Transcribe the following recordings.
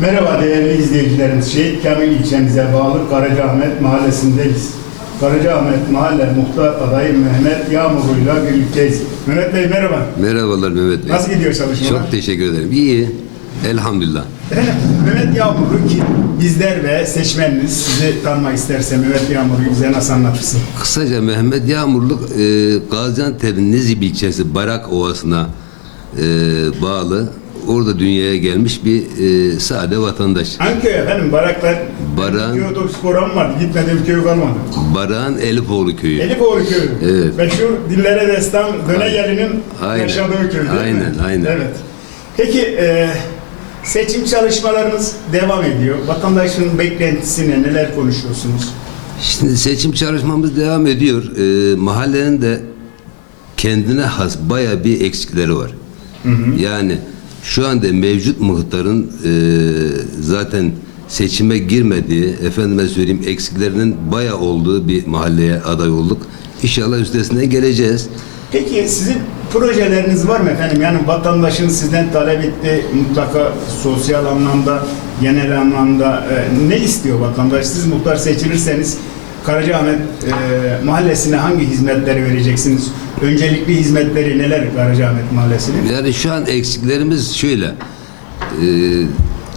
Merhaba değerli izleyicilerimiz. Şehit Kamil ilçemize bağlı Karacaahmet mahallesindeyiz. Karacaahmet mahalle muhtar adayı Mehmet Yağmurlu'yla birlikteyiz. Mehmet Bey merhaba. Merhabalar Mehmet Bey. Nasıl gidiyor çalışmalar? Çok teşekkür ederim. İyi. Elhamdülillah. Mehmet Yağmurlu ki bizler ve seçmeniniz sizi tanımak isterse Mehmet Yağmurlu'yu bize nasıl anlatırsın? Kısaca Mehmet Yağmurluk e, Gaziantep'in Nizip ilçesi Barak Ovası'na e, bağlı. Orada dünyaya gelmiş bir e, sade vatandaş. Hangi efendim? Baraklar. Baran- Köy otobüs programı vardı. Gitmediğim köy kalmadı. Barak'ın Elipoğlu köyü. Elipoğlu köyü. Evet. Meşhur dillere destan Döne Gelin'in Aynen. yaşadığı köy mi? Aynen, aynen. Evet. Peki e, seçim çalışmalarınız devam ediyor. Vatandaşın beklentisine neler konuşuyorsunuz? Şimdi seçim çalışmamız devam ediyor. E, mahallenin de kendine has baya bir eksikleri var. Yani şu anda mevcut muhtarın e, zaten seçime girmediği, efendime söyleyeyim eksiklerinin baya olduğu bir mahalleye aday olduk. İnşallah üstesinden geleceğiz. Peki sizin projeleriniz var mı efendim? Yani vatandaşın sizden talep ettiği mutlaka sosyal anlamda, genel anlamda e, ne istiyor vatandaş? Siz muhtar seçilirseniz Karacaahmet e, mahallesine hangi hizmetleri vereceksiniz? Öncelikli hizmetleri neler Karacaahmet mahallesinin? Yani şu an eksiklerimiz şöyle. e,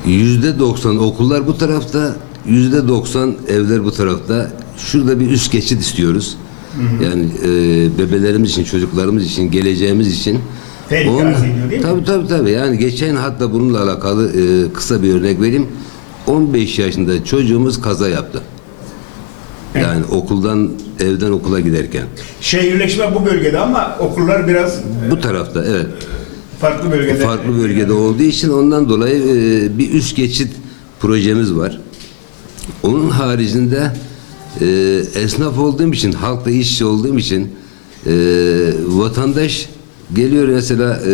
Yüzde doksan okullar bu tarafta, yüzde doksan evler bu tarafta. Şurada bir üst geçit istiyoruz. Yani e, bebelerimiz için, çocuklarımız için, geleceğimiz için. Tehlike Onun- arz ediyor değil mi? Tabii tabii tabii. Yani geçen hatta bununla alakalı e, kısa bir örnek vereyim. 15 yaşında çocuğumuz kaza yaptı. Yani okuldan evden okula giderken. Şehirleşme bu bölgede ama okullar biraz e, Bu tarafta evet. farklı bölgede. farklı bölgede olduğu için ondan dolayı e, bir üst geçit projemiz var. Onun haricinde e, esnaf olduğum için, halkla işçi olduğum için e, vatandaş geliyor mesela e,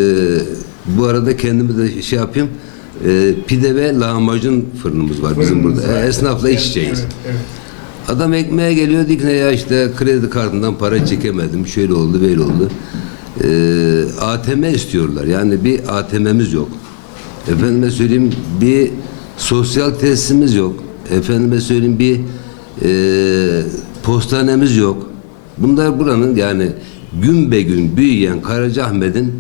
bu arada kendimi de şey yapayım e, pide ve lahmacun fırınımız var bizim Fırınımız burada. var. E, esnafla Evet, içeyiz. evet, evet. Adam ekmeğe geliyor dik ne ya işte kredi kartından para çekemedim. Şöyle oldu böyle oldu. Ee, ATM istiyorlar. Yani bir ATM'miz yok. Efendime söyleyeyim bir sosyal tesisimiz yok. Efendime söyleyeyim bir e, postanemiz yok. Bunlar buranın yani gün be gün büyüyen Karacaahmet'in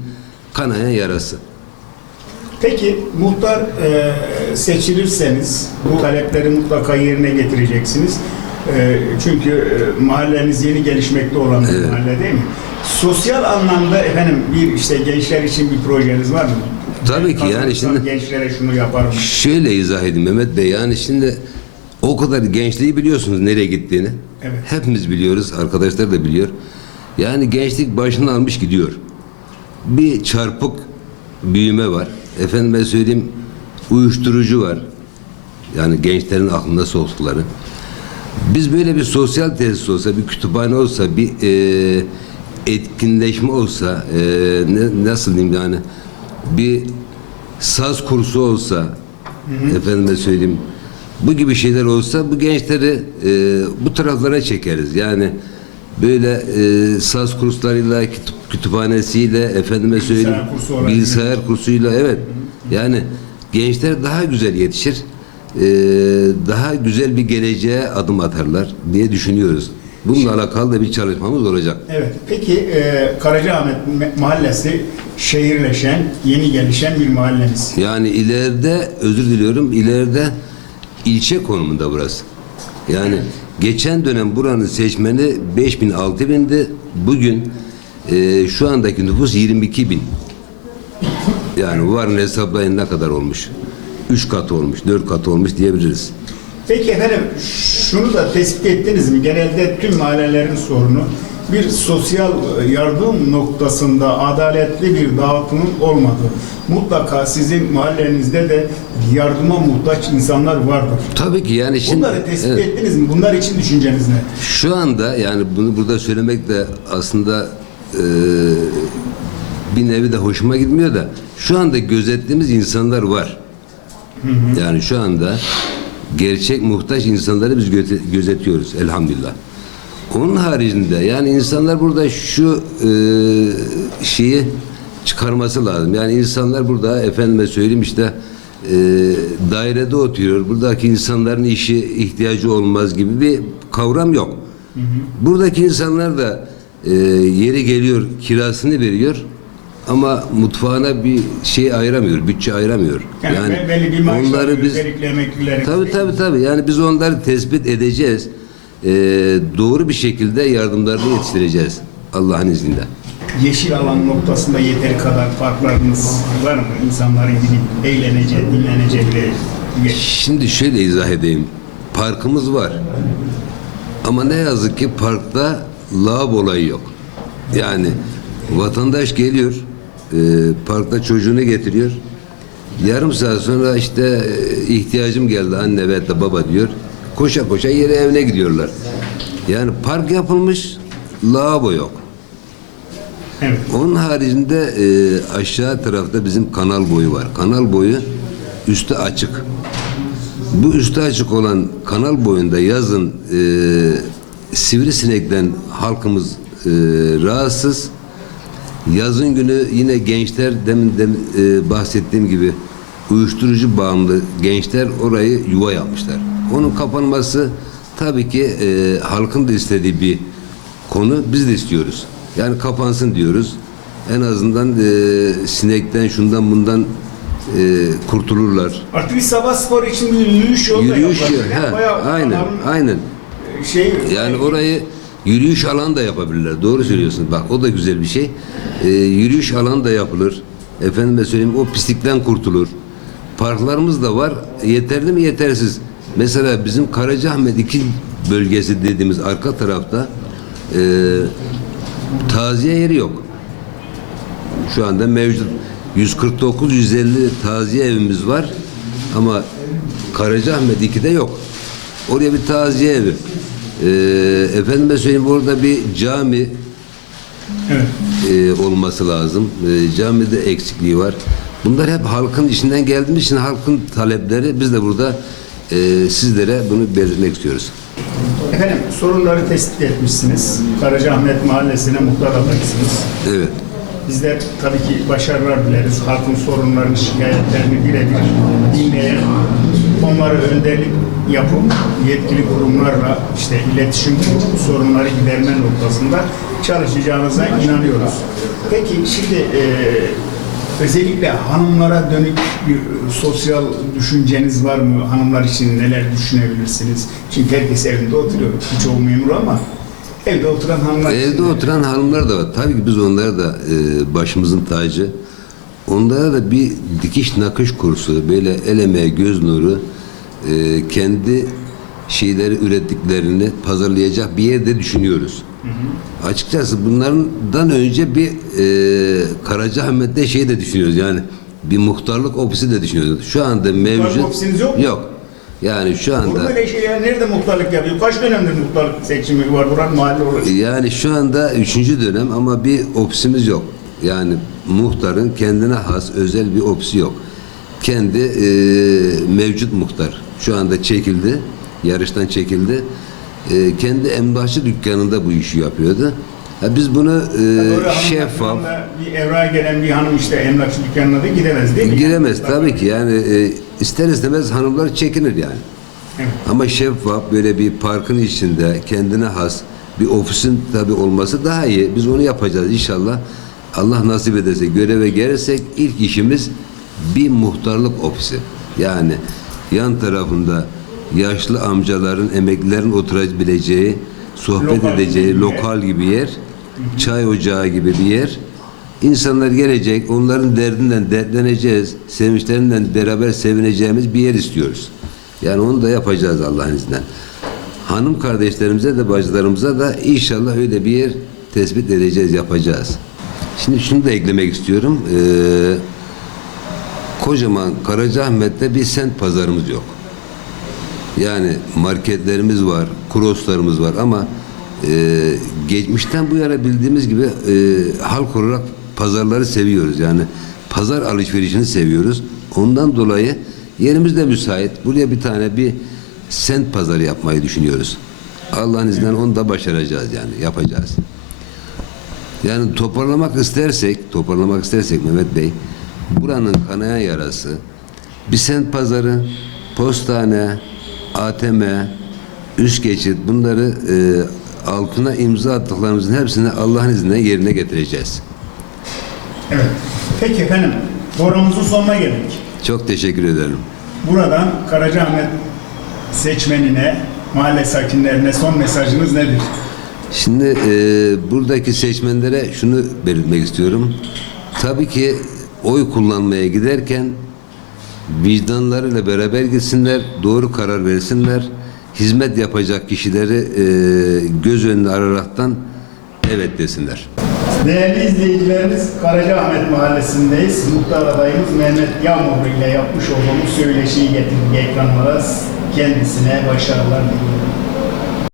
kanayan yarası. Peki muhtar e, seçilirseniz bu talepleri mutlaka yerine getireceksiniz. E, çünkü e, mahalleniz yeni gelişmekte olan bir Evet. mahalle değil mi? Sosyal anlamda efendim bir işte gençler için bir projeniz var mı? Tabii ki, yani şimdi- gençlere şunu yaparım. Şöyle izah edeyim Mehmet Bey yani şimdi o kadar gençliği biliyorsunuz nereye gittiğini. Evet. Hepimiz biliyoruz, arkadaşlar da biliyor. Yani gençlik başını almış gidiyor. Bir çarpık büyüme var. Efendime söyleyeyim uyuşturucu var. Yani gençlerin aklında soktukları. Biz böyle bir sosyal tesis olsa, bir kütüphane olsa, bir e, etkinleşme olsa, e, ne, nasıl diyeyim yani, bir saz kursu olsa, efendime söyleyeyim, bu gibi şeyler olsa bu gençleri e, bu taraflara çekeriz. Yani böyle e, saz kurslarıyla, kütüp- kütüphanesiyle, efendime söyleyeyim, kursu olabilir. bilgisayar kursuyla, evet. Yani gençler daha güzel yetişir, e, daha güzel bir geleceğe adım atarlar diye düşünüyoruz. Bununla alakalı da bir çalışmamız olacak. Evet. Peki e, Karacaahmet me- mahallesi şehirleşen, yeni gelişen bir mahallemiz. Yani ileride özür diliyorum ileride ilçe konumunda burası. Yani geçen dönem buranın seçmeni 5000 6000'di. Bugün e, şu andaki nüfus 22 bin. Yani varın hesaplayın ne kadar olmuş. 3 kat olmuş, 4 kat olmuş diyebiliriz. Peki efendim şunu da tespit ettiniz mi? Genelde tüm mahallelerin sorunu bir sosyal yardım noktasında adaletli bir dağıtımın olmadığı. Mutlaka sizin mahallenizde de yardıma muhtaç insanlar vardır. Tabii ki yani şimdi Bunları tespit evet. ettiniz mi? Bunlar için düşünceniz ne? Şu anda yani bunu burada söylemek de aslında e, bir nevi de hoşuma gitmiyor da şu anda gözettiğimiz insanlar var. Yani şu anda gerçek muhtaç insanları biz göte- gözetiyoruz elhamdülillah. Onun haricinde yani insanlar burada şu e, şeyi çıkarması lazım. Yani insanlar burada efendime söyleyeyim işte e, dairede oturuyor. Buradaki insanların işi ihtiyacı olmaz gibi bir kavram yok. Buradaki insanlar da e, yeri geliyor kirasını veriyor ama mutfağına bir şey ayıramıyor, bütçe ayıramıyor. Yani, be- belli bir maaş onları biz. Tabii tabii tabii. Yani biz onları tespit edeceğiz. Ee, doğru bir şekilde yardımlarını yetiştireceğiz. Allah'ın izniyle. Yeşil alan noktasında yeteri kadar parklarınız var mı? İnsanların gidip eğleneceği, dinleneceği bir. Şimdi şöyle izah edeyim. Parkımız var. Ama ne yazık ki parkta lağab olayı yok. Yani vatandaş geliyor, e, parkta çocuğunu getiriyor. Yarım saat sonra işte e, ihtiyacım geldi anne ve da baba diyor. Koşa koşa yere evine gidiyorlar. Yani park yapılmış, lavabo yok. Evet. Onun haricinde e, aşağı tarafta bizim kanal boyu var. Kanal boyu üstü açık. Bu üstü açık olan kanal boyunda yazın e, sivrisinekten halkımız e, rahatsız. Yazın günü yine gençler demin, demin e, bahsettiğim gibi uyuşturucu bağımlı gençler orayı yuva yapmışlar. Onun kapanması tabii ki e, halkın da istediği bir konu biz de istiyoruz. Yani kapansın diyoruz. En azından e, sinekten şundan bundan e, kurtulurlar. Artık bir sabah spor için bir yürüyüş yolu da Yürüyüş yapılabilir. ya, he, aynen, aynen. Şey, Yani orayı yürüyüş alanı da yapabilirler. Doğru söylüyorsun. Bak o da güzel bir şey. Ee, yürüyüş alanı da yapılır. Efendime söyleyeyim o pislikten kurtulur. Parklarımız da var. Yeterli mi? Yetersiz. Mesela bizim Karacaahmet 2 bölgesi dediğimiz arka tarafta e, taziye yeri yok. Şu anda mevcut 149-150 taziye evimiz var ama Karacaahmet 2'de yok. Oraya bir taziye evi. Ee, efendime söyleyeyim orada bir cami evet. e, olması lazım. E, camide eksikliği var. Bunlar hep halkın işinden geldiğimiz için halkın talepleri biz de burada e, sizlere bunu belirtmek istiyoruz. Efendim sorunları tespit etmişsiniz. Karacaahmet Mahallesi'ne muhtar adaysınız. Evet. Bizler tabii ki başarılar dileriz. Halkın sorunlarını, şikayetlerini birebir dinleyen, onları önderlik yapıp yetkili kurumlarla işte iletişim kurup sorunları giderme noktasında çalışacağınıza inanıyoruz. Peki şimdi e, özellikle hanımlara dönük bir sosyal düşünceniz var mı? Hanımlar için neler düşünebilirsiniz? Çünkü herkes evinde oturuyor. Birçoğu memur ama evde oturan hanımlar için Evde oturan hanımlar da var. Tabii ki biz onlara da e, başımızın tacı. Onlara da bir dikiş nakış kursu, böyle el emeği, göz nuru, e, kendi şeyleri ürettiklerini pazarlayacak bir yerde düşünüyoruz. Açıkçası bunlardan önce bir e, Karacaahmet'te şey de düşünüyoruz yani bir muhtarlık ofisi de düşünüyoruz. Şu anda mevcut ofisiniz yok mu? Yok. Yani şu anda böyle şey ya? Nerede muhtarlık yapıyor? Kaç dönemdir muhtarlık seçimi var? Buranın mahalle orası. Yani şu anda üçüncü dönem ama bir ofisimiz yok. Yani muhtarın kendine has özel bir ofisi yok. Kendi e, mevcut muhtar şu anda çekildi, yarıştan çekildi. E, kendi emlakçı dükkanında bu işi yapıyordu. Ha, biz bunu e, şeffaf, Bir evrağa gelen bir hanım işte emlakçı dükkanına da gidemez değil mi? giremez tabii ki yani e, ister istemez hanımlar çekinir yani. Evet. Ama şeffaf böyle bir parkın içinde kendine has bir ofisin tabi olması daha iyi. Biz onu yapacağız inşallah. Allah nasip ederse göreve gelirsek ilk işimiz bir muhtarlık ofisi. Yani yan tarafında yaşlı amcaların, emeklilerin oturabileceği, sohbet Lokal edeceği gibi lokal gibi yer, çay ocağı gibi bir yer. İnsanlar gelecek, onların derdinden dertleneceğiz, sevinçlerinden beraber sevineceğimiz bir yer istiyoruz. Yani onu da yapacağız Allah'ın izniyle. Hanım kardeşlerimize de bacılarımıza da inşallah öyle bir yer tespit edeceğiz, yapacağız. Şimdi şunu da eklemek istiyorum. Ee, kocaman Karacaahmet'te bir sent pazarımız yok. Yani marketlerimiz var, kroslarımız var ama e, geçmişten bu yana bildiğimiz gibi e, halk olarak pazarları seviyoruz. Yani pazar alışverişini seviyoruz. Ondan dolayı yerimiz de müsait. Buraya bir tane bir sent pazarı yapmayı düşünüyoruz. Allah'ın izniyle onu da başaracağız yani yapacağız. Yani toparlamak istersek, toparlamak istersek Mehmet Bey, buranın kanayan yarası bir sent pazarı, postane, ATM, üst geçit bunları e, altına imza attıklarımızın hepsini Allah'ın izniyle yerine getireceğiz. Evet. Peki efendim, programımızın sonuna geldik. Çok teşekkür ederim. Buradan Karacaahmet seçmenine, mahalle sakinlerine son mesajınız nedir? Şimdi e, buradaki seçmenlere şunu belirtmek istiyorum. Tabii ki oy kullanmaya giderken vicdanlarıyla beraber gitsinler, doğru karar versinler. Hizmet yapacak kişileri e, göz önüne araraktan evet desinler. Değerli izleyicilerimiz Karacaahmet Mahallesi'ndeyiz. Muhtar adayımız Mehmet Yağmurlu ile yapmış olduğumuz söyleşiyi getirdik ekranlara. Kendisine başarılar diliyorum.